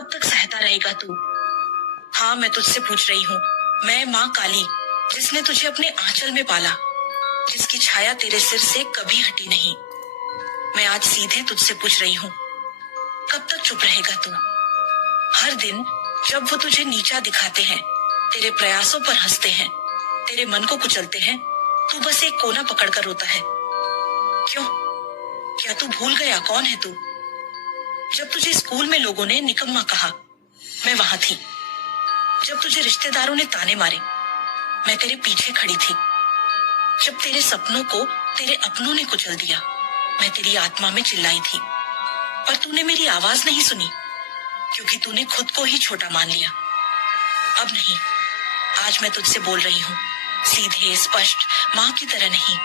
कब तक सहता रहेगा तू? हाँ, मैं तुझसे पूछ रही हूँ। मैं माँ काली, जिसने तुझे अपने आंचल में पाला, जिसकी छाया तेरे सिर से कभी हटी नहीं। मैं आज सीधे तुझसे पूछ रही हूँ, कब तक चुप रहेगा तू? हर दिन जब वो तुझे नीचा दिखाते हैं, तेरे प्रयासों पर हंसते हैं, तेरे मन को कुचलते हैं, तू बस एक कोना पकड़कर रोता है। क्यों? क्या तू भूल गया कौन है तू? जब तुझे स्कूल में लोगों ने निकम्मा कहा, मैं वहां थी। जब तुझे रिश्तेदारों ने ताने मारे, मैं तेरे पीछे खड़ी थी। जब तेरे सपनों को तेरे अपनों ने कुचल दिया, मैं तेरी आत्मा में चिल्लाई थी। पर तूने मेरी आवाज नहीं सुनी, क्योंकि तूने खुद को ही छोटा मान लिया। अब नहीं, आज मैं तुझसे बोल रही हूँ, सीधे स्पष्ट, माँ की तरह नहीं।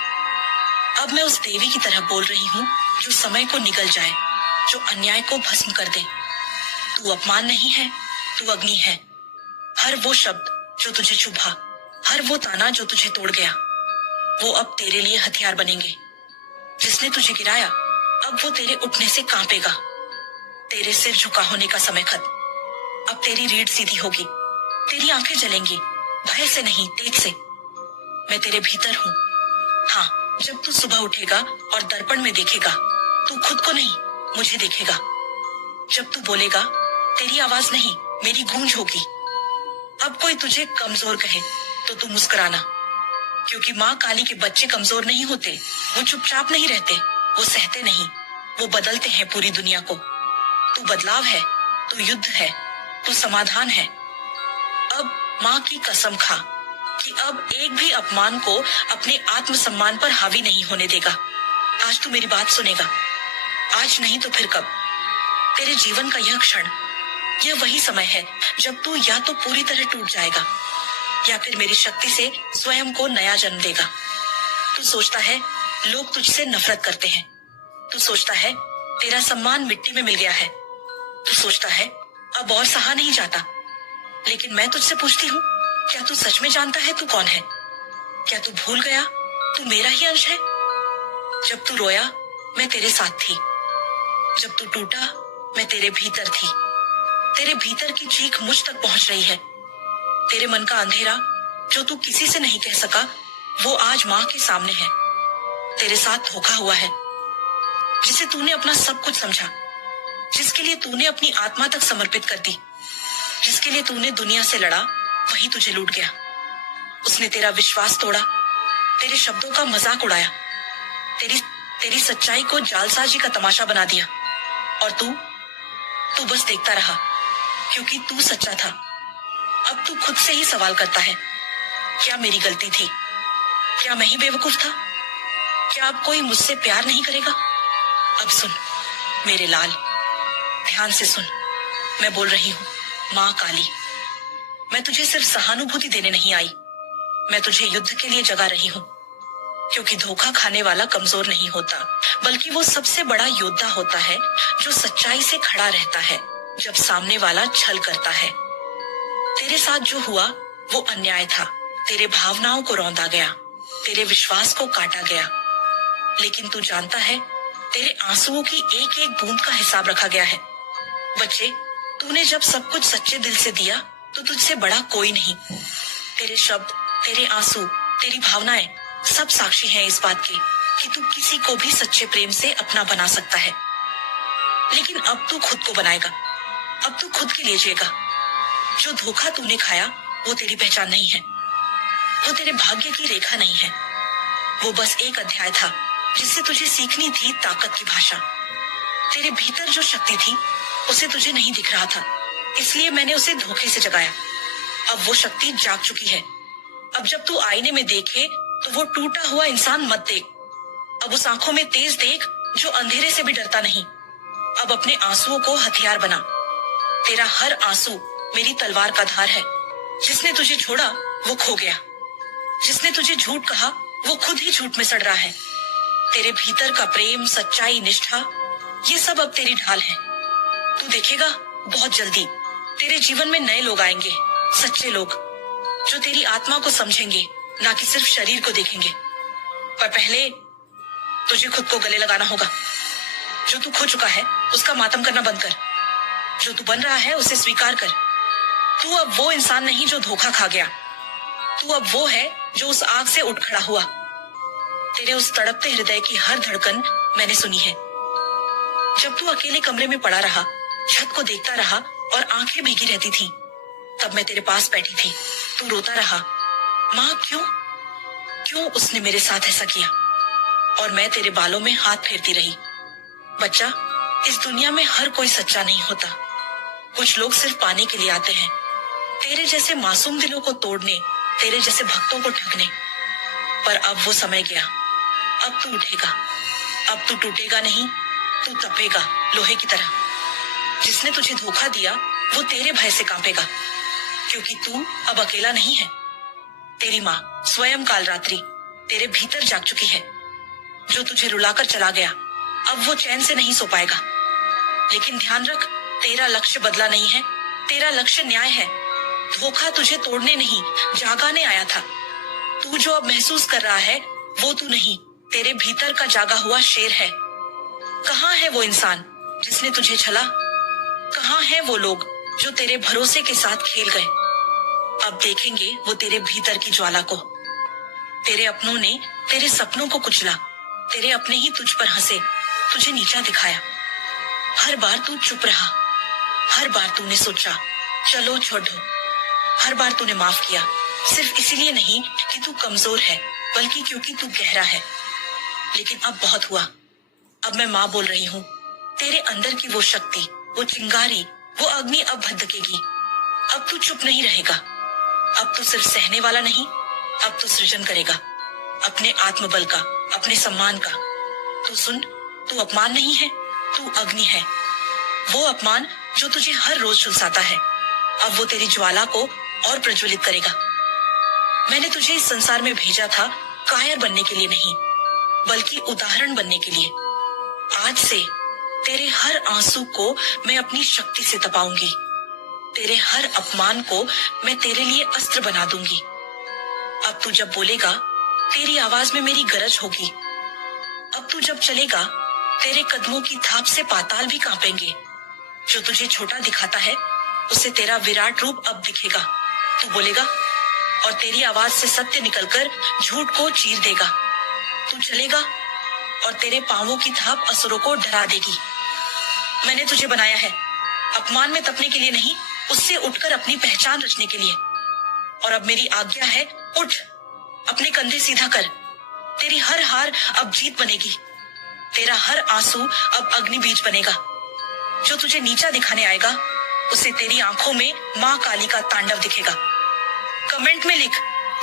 अब मैं उस देवी की तरह बोल रही हूँ जो समय को निगल जाए, जो अन्याय को भस्म कर दे। तू अपमान नहीं है, तू अग्नि है। हर वो शब्द जो तुझे चुभा, हर वो ताना जो तुझे तोड़ गया, वो अब तेरे लिए हथियार बनेंगे। जिसने तुझे गिराया, अब वो तेरे उठने से कांपेगा। तेरे सिर झुका होने का समय खत्म। अब तेरी रीढ़ सीधी होगी, तेरी आंखें जलेंगी, भय से नहीं, तेज से। मैं तेरे भीतर हूँ। हाँ, जब तू सुबह उठेगा और दर्पण में देखेगा, तू खुद को नहीं, मुझे देखेगा। जब तू बोलेगा, तेरी आवाज नहीं, मेरी गूंज होगी। अब कोई तुझे कमजोर कहे तो तू मुस्कुराना, क्योंकि माँ काली के बच्चे कमजोर नहीं होते। वो चुपचाप नहीं रहते, वो सहते नहीं, वो बदलते हैं पूरी दुनिया को। तू बदलाव है, तू युद्ध है, तू समाधान है। अब माँ की कसम खा कि अब एक भी अपमान को अपने आत्मसम्मान पर हावी नहीं होने देगा। आज तू मेरी बात सुनेगा, आज नहीं तो फिर कब? तेरे जीवन का यह क्षण, यह वही समय है जब तू या तो पूरी तरह टूट जाएगा या फिर मेरी शक्ति से स्वयं को नया जन्म देगा। तू सोचता है लोग तुझसे नफरत करते हैं, तू सोचता है तेरा सम्मान मिट्टी में मिल गया है, तू सोचता है अब और सहा नहीं जाता। लेकिन मैं तुझसे पूछती हूँ, क्या तू सच में जानता है तू कौन है? क्या तू भूल गया तू मेरा ही अंश है? जब तू रोया, मैं तेरे साथ थी। जब तू टूटा, मैं तेरे भीतर थी। तेरे भीतर की चीख मुझ तक पहुंच रही है। तेरे मन का अंधेरा जो तू किसी से नहीं कह सका, वो आज माँ के सामने है। तेरे साथ धोखा हुआ है। जिसे तूने अपना सब कुछ समझा, जिसके लिए तूने अपनी आत्मा तक समर्पित कर दी, जिसके लिए तूने दुनिया से लड़ा, वही तुझे लूट गया। उसने तेरा विश्वास तोड़ा, तेरे शब्दों का मजाक उड़ाया, तेरी सच्चाई को जालसाजी का तमाशा बना दिया। और तू बस देखता रहा, क्योंकि तू सच्चा था। अब तू खुद से ही सवाल करता है, क्या मेरी गलती थी? क्या मैं ही बेवकूफ था? क्या अब कोई मुझसे प्यार नहीं करेगा? अब सुन मेरे लाल, ध्यान से सुन। मैं बोल रही हूँ, माँ काली। मैं तुझे सिर्फ सहानुभूति देने नहीं आई, मैं तुझे युद्ध के लिए जगा रही हूँ। क्योंकि धोखा खाने वाला कमजोर नहीं होता, बल्कि वो सबसे बड़ा योद्धा होता है जो सच्चाई से खड़ा रहता है जब सामने वाला छल करता है। तेरे साथ जो हुआ वो अन्याय था। तेरे भावनाओं को रौंदा गया, तेरे विश्वास को काटा गया। लेकिन तू जानता है, तेरे आंसुओं की एक एक बूंद का हिसाब रखा गया है। बच्चे, तूने जब सब कुछ सच्चे दिल से दिया तो तुझसे बड़ा कोई नहीं। तेरे शब्द, तेरे आंसू, तेरी भावनाएं सब साक्षी हैं इस बात के कि तू किसी को भी सच्चे प्रेम से अपना बना सकता है। लेकिन अब तू खुद को बनाएगा, अब तू खुद के लिए जिएगा। जो धोखा तूने खाया वो तेरी पहचान नहीं है, वो तेरे भाग्य की रेखा नहीं है। वो बस एक अध्याय था जिससे तुझे सीखनी थी ताकत की भाषा। तेरे भीतर जो शक्ति थी उसे तुझे नहीं दिख रहा था, इसलिए मैंने उसे धोखे से जगाया। अब वो शक्ति जाग चुकी है। अब जब तू आईने में देखे तो वो टूटा हुआ इंसान मत देख। अब उस आंखों में तेज देख जो अंधेरे से भी डरता नहीं। अब अपने आंसुओं को हथियार बना। तेरा हर आंसू मेरी तलवार का धार है। जिसने तुझे छोड़ा वो खो गया, जिसने तुझे झूठ कहा वो खुद ही झूठ में सड़ रहा है। तेरे भीतर का प्रेम, सच्चाई, निष्ठा, ये सब अब तेरी ढाल है। तू देखेगा बहुत जल्दी तेरे जीवन में नए लोग आएंगे, सच्चे लोग जो तेरी आत्मा को समझेंगे, ना कि सिर्फ शरीर को देखेंगे। पर पहले तुझे खुद को गले लगाना होगा। जो तू खो चुका है उसका मातम करना बंद कर। जो तू बन रहा है उसे स्वीकार कर। तू अब वो इंसान नहीं जो धोखा खा गया। तू अब वो है जो उस आग से उठ खड़ा हुआ। तेरे उस तड़पते हृदय की हर धड़कन मैंने सुनी है। जब तू अकेले कमरे में पड़ा रहा, छत को देखता रहा और आंखें भीगी रहती थीं, तब मैं तेरे पास बैठी थी। तू रोता रहा, माँ क्यों क्यों उसने मेरे साथ ऐसा किया। और मैं तेरे बालों में हाथ फेरती रही। बच्चा, इस दुनिया में हर कोई सच्चा नहीं होता। कुछ लोग सिर्फ पाने के लिए आते हैं, तेरे जैसे मासूम दिलों को तोड़ने, तेरे जैसे भक्तों को ठगने। पर अब वो समय गया। अब तू उठेगा। अब तू टूटेगा नहीं, तू तपेगा लोहे की तरह। जिसने तुझे धोखा दिया वो तेरे भय से कांपेगा, क्योंकि तू अब अकेला नहीं है। तेरी माँ स्वयं काल रात्रि तेरे भीतर जाग चुकी है। जो तुझे रुलाकर चला गया, अब वो चैन से नहीं सो पाएगा। लेकिन ध्यान रख, तेरा लक्ष्य बदला नहीं है। तेरा लक्ष्य न्याय है। धोखा तुझे तोड़ने नहीं, जागाने आया था। तू जो अब महसूस कर रहा है वो तू नहीं, तेरे भीतर का जागा हुआ शेर है। कहाँ है वो इंसान जिसने तुझे छला? कहाँ है वो लोग जो तेरे भरोसे के साथ खेल गए? अब देखेंगे वो तेरे भीतर की ज्वाला को। तेरे अपनों ने तेरे सपनों को कुचला। तेरे अपने ही तुझ पर हंसे, तुझे नीचा दिखाया। हर बार तू चुप रहा। हर बार तूने सोचा चलो छोड़ दो। हर बार तूने माफ किया, सिर्फ इसीलिए नहीं कि तू कमजोर है, बल्कि क्योंकि तू गहरा है। लेकिन अब बहुत हुआ। अब मैं माँ बोल रही हूँ। तेरे अंदर की वो शक्ति, वो चिंगारी, वो अग्नि अब भड़केगी। अब तू चुप नहीं रहेगा। अब तू सिर्फ सहने वाला नहीं, अब तू सृजन करेगा, अपने आत्मबल का, अपने सम्मान का। तू सुन, तू अपमान नहीं है, तू अग्नि है। वो अपमान जो तुझे हर रोज झुलसाता है, अब वो तेरी ज्वाला को और प्रज्वलित करेगा। मैंने तुझे इस संसार में भेजा था कायर बनने के लिए नहीं, बल्कि उदाहरण बनने के लिए। आज से तेरे हर आंसू को मैं अपनी शक्ति से तपाऊंगी। तेरे हर अपमान को मैं तेरे लिए अस्त्र बना दूंगी। अब तू जब बोलेगा, तेरी आवाज में मेरी गरज होगी। अब तू जब चलेगा, तेरे कदमों की थाप से पाताल भी कांपेंगे। जो तुझे छोटा दिखाता है, उसे तेरा विराट रूप अब दिखेगा। तू बोलेगा और तेरी आवाज से सत्य निकलकर झूठ को चीर देगा। तू चलेगा और तेरे पांवों की थाप असुरों को डरा देगी। मैंने तुझे बनाया है अपमान में तपने के लिए नहीं, उससे उठकर अपनी पहचान रचने के लिए। और अब मेरी आज्ञा है, उठ, अपने कंधे सीधा कर। तेरी हर हार अब जीत बनेगी। तेरा हर आंसू अब अग्नि बीज बनेगा। जो तुझे नीचा दिखाने आएगा, उसे तेरी आंखों में माँ काली का तांडव दिखेगा। कमेंट में लिख,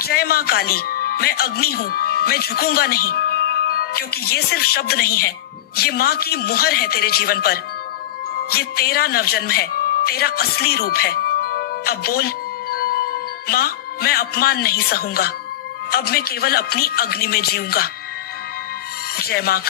जय माँ काली, मैं अग्नि हूँ, मैं झुकूंगा नहीं। क्योंकि ये सिर्फ शब्द नहीं है, ये माँ की मुहर है तेरे जीवन पर। ये तेरा नवजन्म है, तेरा असली रूप है। अब बोल, माँ मैं अपमान नहीं सहूंगा, अब मैं केवल अपनी अग्नि में जीऊंगा। जय माँ।